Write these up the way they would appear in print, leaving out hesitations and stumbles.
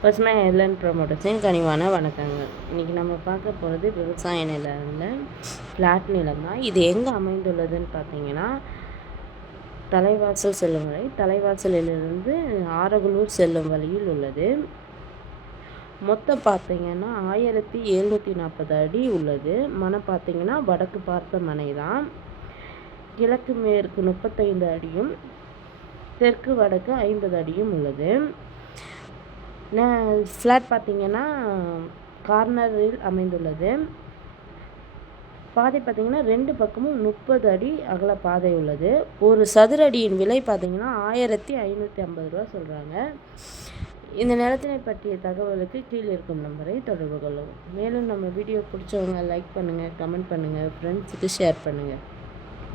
பசுமை ஐலண்ட் ப்ரமோட்டர்ஸின் கனிவான வணக்கங்கள். இன்றைக்கி நம்ம பார்க்க போகிறது விவசாய நிலத்தில் ஃப்ளாட் நிலம் தான். இது எங்கே அமைந்துள்ளதுன்னு பார்த்தீங்கன்னா, தலைவாசல் செல்லும் வழி, தலைவாசலிலிருந்து ஆரகலூர் செல்லும் வழியில் உள்ளது. மொத்தம் பார்த்திங்கன்னா 1740 அடி உள்ளது. மனை பார்த்திங்கன்னா வடக்கு பார்த்த மனை தான். கிழக்கு மேற்கு 35 அடியும் தெற்கு வடக்கு 50 அடியும் உள்ளது. ஃப்ளாட் பார்த்திங்கன்னா கார்னரில் அமைந்துள்ளது. பாதை பார்த்திங்கன்னா 2 பக்கமும் 30 அடி அகல பாதை உள்ளது. ஒரு சதுர அடியின் விலை பார்த்திங்கன்னா 1550 ரூபா சொல்கிறாங்க. இந்த நிலத்தினை பற்றிய தகவலுக்கு கீழே இருக்கும் நம்பரை தொடர்பு கொள்ளவும். மேலும் நம்ம வீடியோ பிடிச்சவங்க லைக் பண்ணுங்கள், கமெண்ட் பண்ணுங்கள், ஃப்ரெண்ட்ஸுக்கு ஷேர் பண்ணுங்கள்.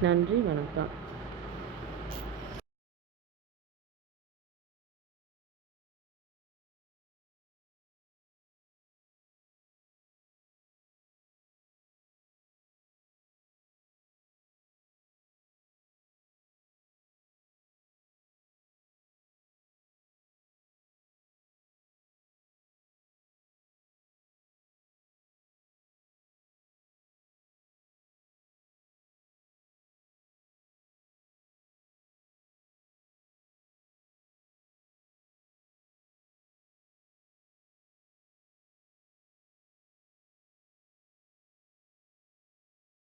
நன்றி, வணக்கம்.